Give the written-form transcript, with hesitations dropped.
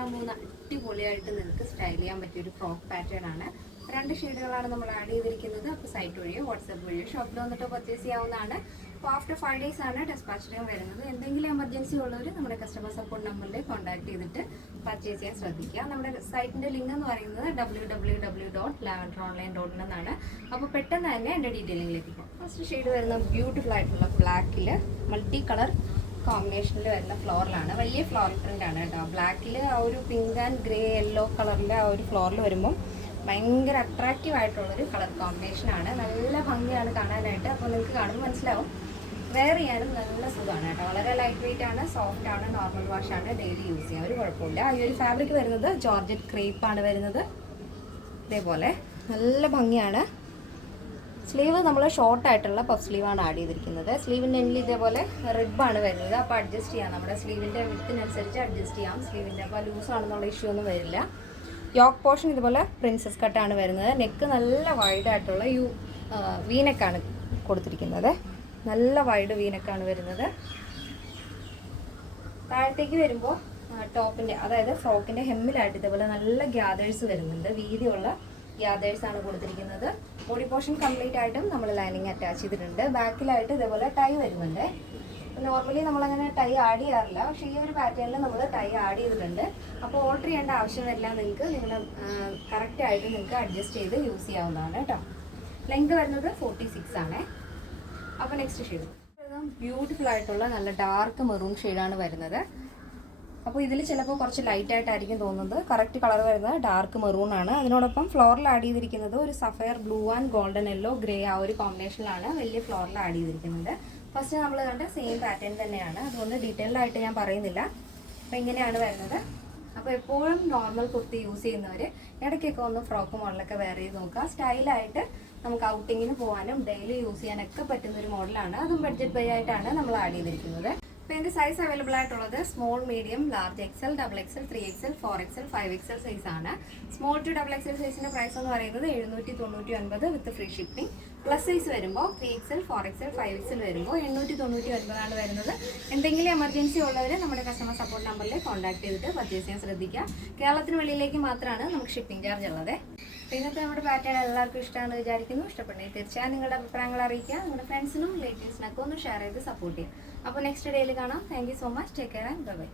കാണാൻ പോകുന്ന അടിപൊളിയായിട്ട് നിങ്ങൾക്ക് സ്റ്റൈൽ ചെയ്യാൻ പറ്റിയ ഒരു ഫ്രോക്ക് പാറ്റേൺ ആണ്. 2 ഷെയ്ഡുകളാണ് നമ്മൾ ആഡ് ചെയ്തിരിക്കുന്നത്. അപ്പോൾ സൈറ്റ് വഴിയോ വാട്സാപ്പ് വഴിയോ ഷോപ്പിൽ വന്നിട്ട് പർച്ചേസ് ചെയ്യാവുന്നതാണ്. അപ്പോൾ ആഫ്റ്റർ 5 ഡേയ്സ് ആണ് ഡെസ്പാച്ച് വരുന്നത്. എന്തെങ്കിലും എമർജൻസി ഉള്ളവർ നമ്മുടെ കസ്റ്റമർ സപ്പോർട്ട് നമ്പറിൽ കോൺടാക്ട് ചെയ്തിട്ട് പർച്ചേസ് ചെയ്യാൻ ശ്രദ്ധിക്കുക. നമ്മുടെ സൈറ്റിൻ്റെ ലിങ്ക് എന്ന് പറയുന്നത് www.lavenderonline.in എന്നാണ്. അപ്പോൾ പെട്ടെന്ന് തന്നെ എൻ്റെ ഡീറ്റെയിലിംഗിലേക്ക് പോകും. ഫസ്റ്റ് ഷെയ്ഡ് വരുന്ന ബ്യൂട്ടിഫുൾ ആയിട്ടുള്ള ബ്ലാക്കിൽ മൾട്ടി കളർ കോമ്പിനേഷനിൽ വരുന്ന ഫ്ലോറിലാണ്. വലിയ ഫ്ലോറൽ പ്രിൻ്റ് ആണ് കേട്ടോ. ബ്ലാക്കിൽ ആ ഒരു പിങ്ക് ആൻഡ് ഗ്രേ യെല്ലോ കളറിൻ്റെ ആ ഒരു ഫ്ലോറിൽ വരുമ്പം ഭയങ്കര അട്രാക്റ്റീവ് ആയിട്ടുള്ളൊരു കളർ കോമ്പിനേഷനാണ്. നല്ല ഭംഗിയാണ് കാണാനായിട്ട്. അപ്പോൾ നിങ്ങൾക്ക് കാണുമ്പോൾ മനസ്സിലാവും. വെയർ ചെയ്യാനും നല്ല സുഖമാണ് കേട്ടോ. വളരെ ലൈറ്റ് വെയിറ്റ് ആണ്, സോഫ്റ്റ് ആണ്, നോർമൽ വാഷ് ആണ്, ഡെയിലി യൂസ് ചെയ്യാൻ ഒരു കുഴപ്പമില്ല. ഈ ഒരു ഫാബ്രിക് വരുന്നത് ജോർജറ്റ് ക്രേപ്പ് ആണ് വരുന്നത്. ഇതേപോലെ നല്ല ഭംഗിയാണ്. സ്ലീവ് നമ്മൾ ഷോർട്ട് ആയിട്ടുള്ള പഫ് സ്ലീവാണ് ആഡ് ചെയ്തിരിക്കുന്നത്. സ്ലീവിൻ്റെ എൻഡിൽ ഇതേപോലെ റിബാണ് വരുന്നത്. അപ്പോൾ അഡ്ജസ്റ്റ് ചെയ്യാം, നമ്മുടെ സ്ലീവിൻ്റെ വിഡ്ത്തിനനുസരിച്ച് അഡ്ജസ്റ്റ് ചെയ്യാം. സ്ലീവിൻ്റെ അപ്പോൾ ലൂസ് ആണെന്നുള്ള ഇഷ്യൂ ഒന്നും വരില്ല. യോക്ക് പോർഷൻ ഇതുപോലെ പ്രിൻസസ് കട്ടാണ് വരുന്നത്. നെക്ക് നല്ല വൈഡായിട്ടുള്ള വീനെക്കാണ് കൊടുത്തിരിക്കുന്നത്. നല്ല വൈഡ് വീനെക്കാണ് വരുന്നത്. താഴത്തേക്ക് വരുമ്പോൾ ടോപ്പിൻ്റെ അതായത് ഫ്രോക്കിൻ്റെ ഹെമ്മിലായിട്ട് ഇതേപോലെ നല്ല ഗ്യാദേഴ്സ് വരുന്നുണ്ട്. വീതിയുള്ള ഗ്യാദേഴ്സ് ആണ് കൊടുത്തിരിക്കുന്നത്. ബോഡി പോർഷൻ കംപ്ലീറ്റ് ആയിട്ടും നമ്മൾ ലൈനിങ് അറ്റാച്ച് ചെയ്തിട്ടുണ്ട്. ബാക്കിലായിട്ട് ഇതേപോലെ ടൈ വരുന്നുണ്ട്. നോർമലി നമ്മളങ്ങനെ ടൈ ആഡ് ചെയ്യാറില്ല, പക്ഷേ ഈ ഒരു പാറ്റേണിൽ നമ്മൾ ടൈ ആഡ് ചെയ്തിട്ടുണ്ട്. അപ്പോൾ ഓൾട്ടർ ചെയ്യേണ്ട ആവശ്യം വരില്ല. നിങ്ങൾക്ക് നിങ്ങളുടെ കറക്റ്റായിട്ട് നിങ്ങൾക്ക് അഡ്ജസ്റ്റ് ചെയ്ത് യൂസ് ചെയ്യാവുന്നതാണ് കേട്ടോ. ലെങ്ത് വരുന്നത് 46 ആണ്. അപ്പോൾ നെക്സ്റ്റ് ഷെയ്ഡ് ബ്യൂട്ടിഫുൾ ആയിട്ടുള്ള നല്ല ഡാർക്ക് മെറൂൺ ഷെയ്ഡാണ് വരുന്നത്. അപ്പോൾ ഇതിൽ ചിലപ്പോൾ കുറച്ച് ലൈറ്റ് ആയിട്ടായിരിക്കും തോന്നുന്നത്. കറക്റ്റ് കളർ വരുന്നത് ഡാർക്ക് മെറൂൺ ആണ്. അതിനോടൊപ്പം ഫ്ലോറിൽ ആഡ് ചെയ്തിരിക്കുന്നത് ഒരു sapphire blue and golden yellow grey ആ ഒരു കോമ്പിനേഷനിലാണ് വലിയ ഫ്ലോറിൽ ആഡ് ചെയ്തിരിക്കുന്നത്. ഫസ്റ്റ് നമ്മൾ കണ്ട സെയിം പാറ്റേൺ തന്നെയാണ്, അതുകൊണ്ട് ഡീറ്റെയിൽഡ് ആയിട്ട് ഞാൻ പറയുന്നില്ല. അപ്പോൾ ഇങ്ങനെയാണ് വരുന്നത്. അപ്പോൾ എപ്പോഴും നോർമൽ കുർത്തി യൂസ് ചെയ്യുന്നവർ ഇടയ്ക്കൊക്കെ ഒന്ന് ഫ്രോക്ക് മോഡലൊക്കെ വെയർ ചെയ്ത് നോക്കുക. സ്റ്റൈലായിട്ട് നമുക്ക് ഔട്ടിങ്ങിന് പോകാനും ഡെയിലി യൂസ് ചെയ്യാനൊക്കെ പറ്റുന്ന ഒരു മോഡലാണ്. അതും ബഡ്ജറ്റ് ബൈ ആയിട്ടാണ് നമ്മൾ ആഡ് ചെയ്തിരിക്കുന്നത്. അപ്പോൾ ഇതിൻ്റെ സൈസ് അവൈലബിൾ ആയിട്ടുള്ളത് small, medium, large XL, XXL, 3XL, 4XL, 5XL സൈസാണ്. സ്മോൾ ടു XXL സൈസിൻ്റെ പ്രൈസ് എന്ന് പറയുന്നത് 799 വിത്ത് ഫ്രീ ഷിപ്പിംഗ്. പ്ലസ് സൈസ് വരുമ്പോൾ 3XL, 4XL, 5XL വരുമ്പോൾ 899 വരുന്നത്. എന്തെങ്കിലും എമർജൻസി ഉള്ളവർ നമ്മുടെ കസ്റ്റമർ സപ്പോർട്ട് നമ്പറിൽ കോൺടാക്ട് ചെയ്തിട്ട് പർച്ചേസ് ചെയ്യാൻ ശ്രദ്ധിക്കുക. കേരളത്തിന് വെളിയിലേക്ക് മാത്രമാണ് നമുക്ക് ഷിപ്പിംഗ് ചാർജ് ഉള്ളത്. ഇന്നത്തെ നമ്മുടെ പാറ്റേൺ എല്ലാവർക്കും ഇഷ്ടമാണെന്ന് വിചാരിക്കുന്നു. ഇഷ്ടപ്പെടുന്നെങ്കിൽ തീർച്ചയായും നിങ്ങളുടെ അഭിപ്രായങ്ങൾ അറിയിക്കുക. നിങ്ങളുടെ ഫ്രണ്ട്സിനും റിലേറ്റീവ്സിനൊക്കെ ഒന്ന് ഷെയർ ചെയ്ത് സപ്പോർട്ട് ചെയ്യുക. അപ്പോൾ നെക്സ്റ്റ് ഡേയിൽ കാണാം. Thank you so much. Take care and by.